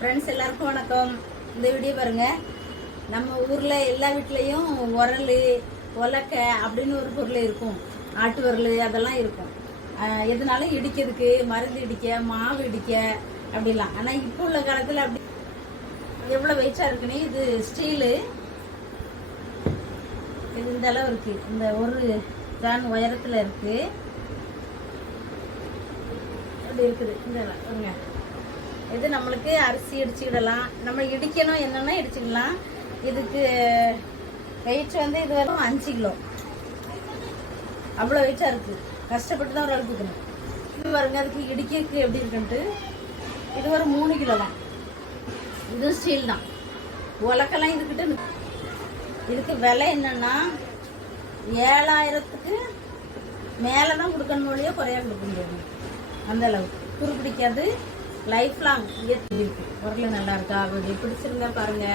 Friends எல்லாருக்கும் வணக்கம். இந்த வீடியோ பாருங்க. நம்ம ஊர்ல எல்லா வீட்லயும் உரல், உலக்கை அப்படின்னு ஒரு பொருள் இருக்கும். ஆட்டு உரல் அதெல்லாம் இருக்கும். எதுனாலும் இடிக்கிறதுக்கு, மருந்து இடிக்க, மாவு இடிக்க அப்படிலாம். ஆனால் இப்போ உள்ள காலத்தில் அப்படி எவ்வளோ வெயிட்டாக இருக்குன்னு, இது ஸ்டீலு, இது இந்த அளவு இருக்கு. இந்த ஒரு டன் உயரத்தில் இருக்கு. அப்படி இருக்குது இந்த பாருங்க. இது நம்மளுக்கு அரிசி இடிச்சுக்கிடலாம். நம்ம இடிக்கணும் என்னன்னா இடிச்சுக்கலாம். இதுக்கு வெயிட் வந்து இது வரும் 5 கிலோ. அவ்வளோ வெயிட்டாக இருக்குது. கஷ்டப்பட்டு தான் ஒரு ஆள் தூக்கணும். இது பாருங்க, அதுக்கு இடிக்கிறதுக்கு எப்படி இருக்குன்ட்டு. இது ஒரு 3 கிலோ தான். இதுவும் ஸ்டீல் தான். உலக்கெல்லாம் இதுக்கிட்ட. இதுக்கு விலை என்னன்னா 7000க்கு மேலே தான் கொடுக்கணும், மொழியோ குறையா கொடுக்க முடியாது. அந்த அளவுக்கு துரு பிடிக்காது. லைஃப் லாங் இருக்கு. உரல் நல்லா இருக்கா? அப்படி பிடிச்சிருந்தா பாருங்க.